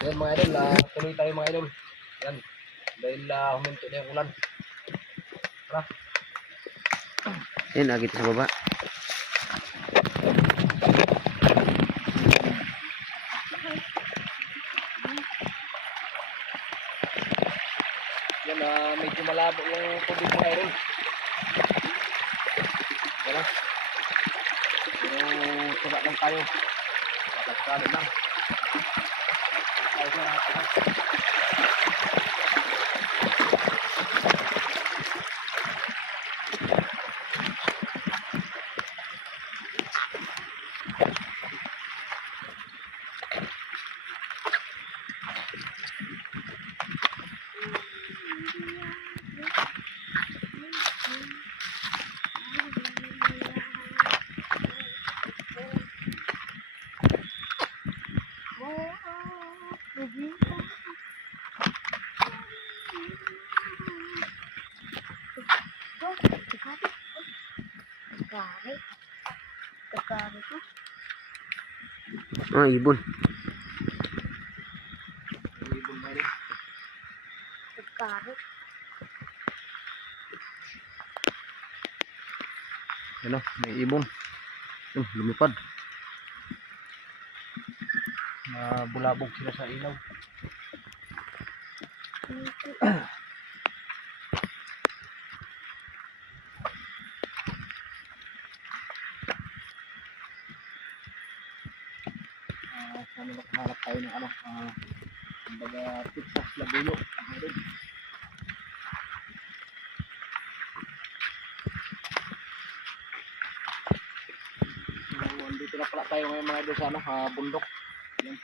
Yan mga idol, tuloy tayo mga idol. Yan. Dahil huminto na yung ulan. Tara. Yan, agit sa baba. Yan, medyo malabo yung tubig mga idol. Tara. Pero tula lang tayo. Makasali lang. Tayo sa Kari ko. Ah, ibon. ibon mga idol. Kari. Ano, may ibon. Lumipad. Bulabog sila sa ilaw. Sana nakaharap tayo ng ano, kumbaga Texas Labuyo. So, andito na pala tayo ngayon mga idol sa ano, bundok. Yan.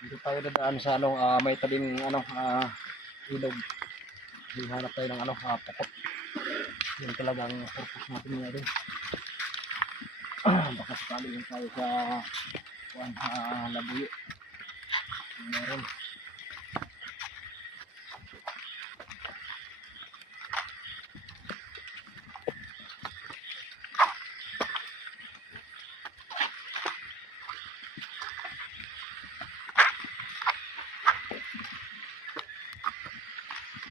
Dito tayo dadaan sa ano, may tabing ano, ilog. Hanap tayo ng ano, pokot. Yun talagang purpose natin nga din. Baka sakali yun tayo sa Labuyo. Meron.